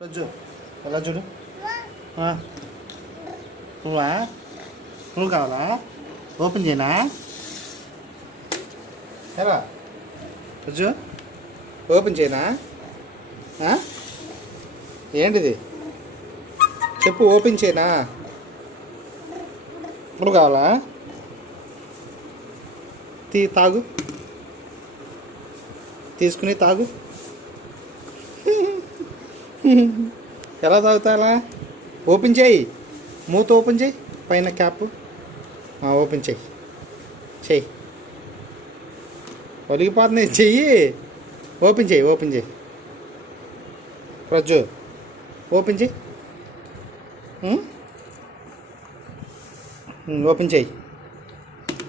రోజు ఎలా చూడు నువ్వా నువ్వు కావాలా ఓపెన్ చేయనా ఎలా రోజు ఓపెన్ చేయనా ఏంటిది చెప్పు ఓపెన్ చేయనా నువ్వు కావాలా తాగు తీసుకుని తాగు ఎలా తాగుతాలా ఓపెన్ చేయి మూత ఓపెన్ చేయి పైన క్యాప్ ఓపెన్ చెయ్యి ఒలిగిపోతుంది చెయ్యి ఓపెన్ చేయి ప్రజ్జు ఓపెన్ చేయి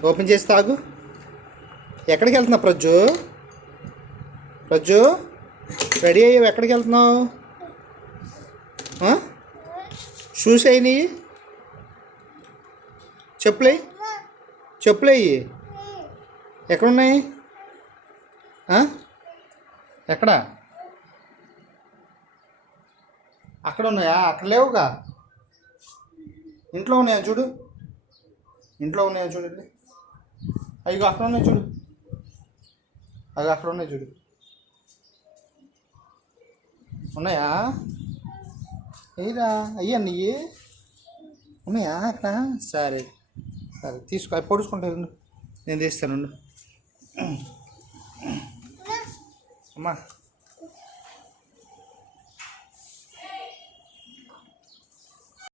ఓపెన్ చేసి తాగు ఎక్కడికి వెళ్తున్నావు ప్రజ్జు రెడీ అయ్యావు ఎక్కడికి వెళ్తున్నావు షూస్ అయినాయి చెప్పులు అయ్యి ఎక్కడున్నాయి ఎక్కడ అక్కడ ఉన్నాయా అక్కడ లేవుగా ఇంట్లో ఉన్నాయా చూడు చూడండి అయ్యో అక్కడ ఉన్నాయి చూడు అక్కడ ఉన్నాయి చూడు ఉన్నాయా ఏరా అయ్యా నీవి ఉన్నాయా అక్కడ సరే తీసుకో అవి పొడుచుకుంటారు నేను తీస్తాను అమ్మా